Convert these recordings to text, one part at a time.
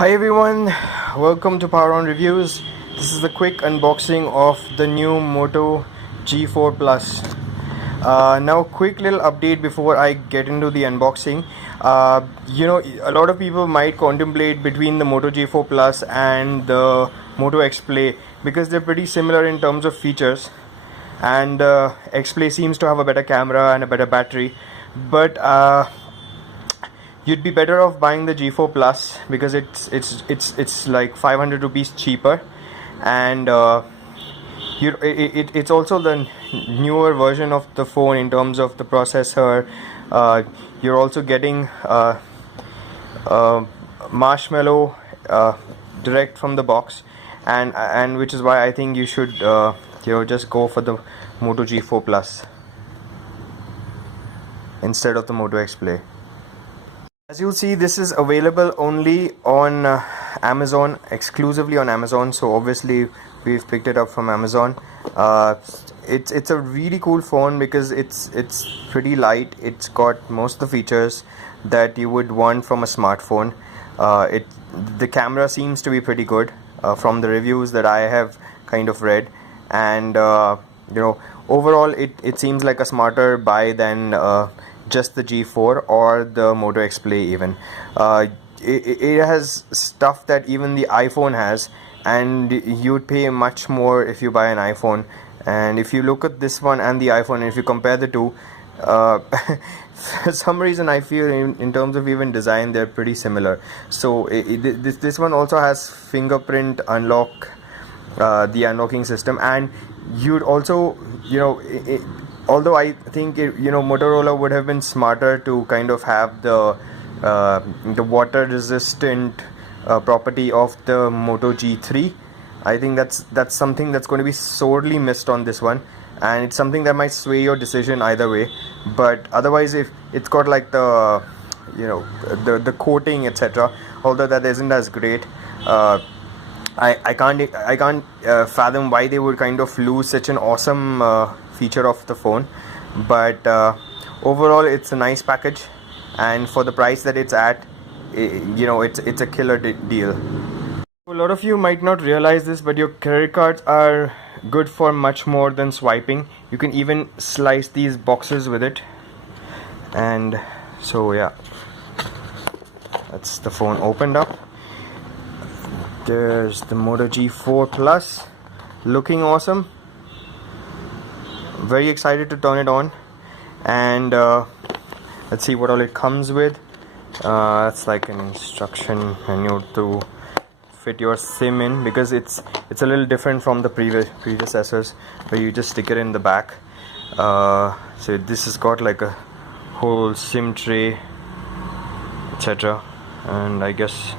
Hi everyone, welcome to Power On Reviews. This is the quick unboxing of the new Moto G4 Plus. Now quick little update before I get into the unboxing. A lot of people might contemplate between the Moto G4 Plus and the Moto X Play because they're pretty similar in terms of features, and X Play seems to have a better camera and a better battery, but you'd be better off buying the G4 Plus because it's like 500 rupees cheaper, and it's also the newer version of the phone in terms of the processor. You're also getting marshmallow direct from the box, and which is why I think you should just go for the Moto G4 Plus instead of the Moto X Play. As you'll see, this is available only on Amazon, exclusively on Amazon, so obviously we've picked it up from Amazon. It's a really cool phone because it's pretty light. It's got most of the features that you would want from a smartphone. The camera seems to be pretty good from the reviews that I have kind of read, and overall it seems like a smarter buy than just the G4 or the Moto X Play even. It has stuff that even the iPhone has, and you'd pay much more if you buy an iPhone. And if you look at this one and the iPhone, and if you compare the two, for some reason I feel in terms of even design they're pretty similar. So this one also has fingerprint unlock, the unlocking system, and you'd also although I think Motorola would have been smarter to kind of have the water resistant property of the Moto G3. I think that's something that's going to be sorely missed on this one, and it's something that might sway your decision either way. But otherwise, if it's got like the the coating, etc., although that isn't as great, I can't fathom why they would kind of lose such an awesome feature of the phone. But overall, it's a nice package, and for the price that it's at, it's a killer deal. A lot of you might not realize this, but your credit cards are good for much more than swiping. You can even slice these boxes with it, and so yeah, that's the phone opened up. There's the Moto G4 Plus, looking awesome. Very excited to turn it on, and let's see what all it comes with. It's like an instruction menu to fit your SIM in, because it's a little different from the predecessors where you just stick it in the back. So this has got like a whole SIM tray, etc., and I guess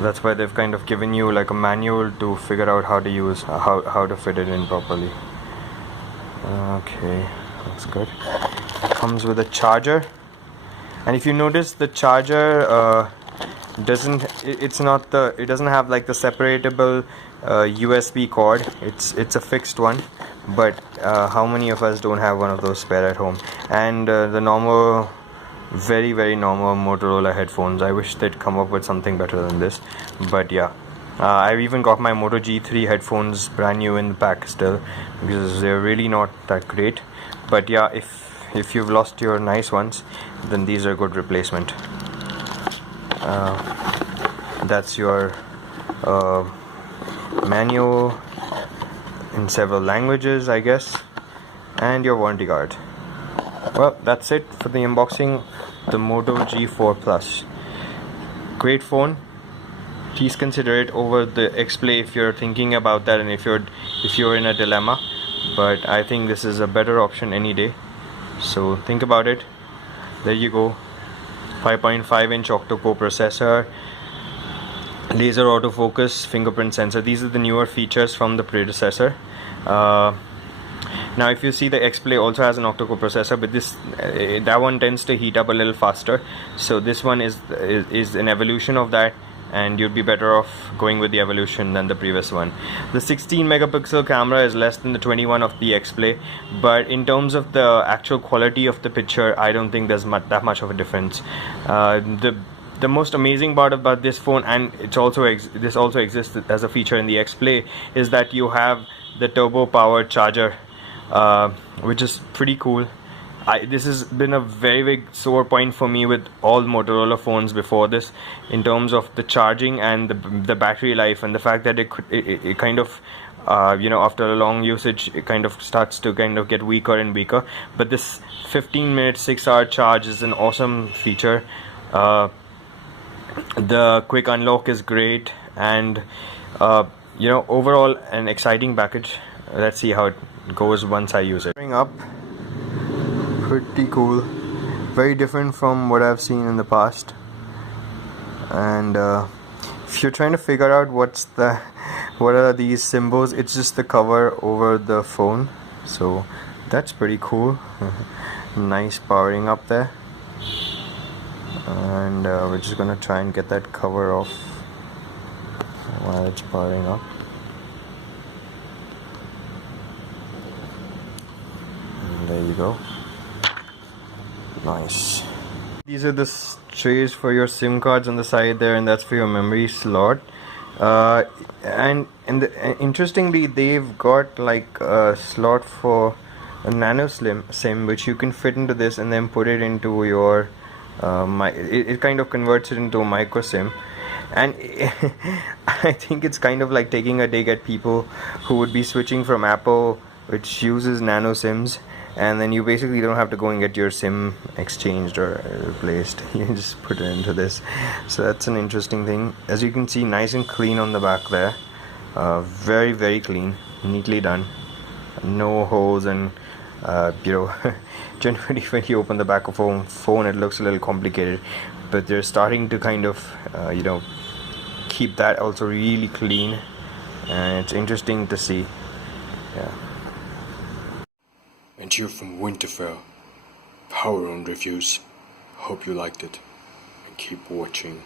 that's why they've kind of given you like a manual to figure out how to use how to fit it in properly. Okay, looks good. Comes with a charger, and if you notice, the charger it doesn't have like the separatable USB cord. It's a fixed one, but how many of us don't have one of those spare at home? And the normal, very normal Motorola headphones. I wish they'd come up with something better than this, but yeah. I've even got my Moto G3 headphones brand new in the pack still, because they're really not that great. But yeah, if you've lost your nice ones, then these are a good replacement. That's your manual in several languages, I guess, and your warranty card. Well, that's it for the unboxing. The Moto G4 Plus, great phone. Please consider it over the X Play if you're thinking about that, and if you're in a dilemma. But I think this is a better option any day, so think about it. There you go. 5.5-inch octa-core processor, laser autofocus, fingerprint sensor. These are the newer features from the predecessor. Now if you see, the X Play also has an octa-core processor, but that one tends to heat up a little faster, so this one is an evolution of that, and you'd be better off going with the evolution than the previous one. The 16 megapixel camera is less than the 21 of the X Play, but in terms of the actual quality of the picture, I don't think there's that much of a difference. the most amazing part about this phone, and this also exists as a feature in the X Play, is that you have the turbo powered charger, which is pretty cool. This has been a very big sore point for me with all Motorola phones before this, in terms of the charging and the battery life, and the fact that it kind of after a long usage it kind of starts to kind of get weaker and weaker. But this 15-minute 6-hour charge is an awesome feature. The quick unlock is great, and overall an exciting package. Let's see how it goes once I use it. Up, pretty cool, very different from what I've seen in the past. And if you're trying to figure out what are these symbols, it's just the cover over the phone, so that's pretty cool. Nice powering up there, and we're just gonna try and get that cover off while it's powering up. And there you go. Nice. These are the trays for your SIM cards on the side there, and that's for your memory slot. And interestingly, they've got like a slot for a nano slim SIM, which you can fit into this and then put it into your it kind of converts it into a micro SIM. And I think it's kind of like taking a dig at people who would be switching from Apple, which uses nano SIMs, and then you basically don't have to go and get your SIM exchanged or replaced. You just put it into this. So that's an interesting thing. As you can see, nice and clean on the back there. Very, very clean, neatly done. No holes, and generally when you open the back of a phone it looks a little complicated, but they're starting to kind of keep that also really clean, and it's interesting to see. Yeah. And you're from Winterfell. Power on reviews. Hope you liked it, and keep watching.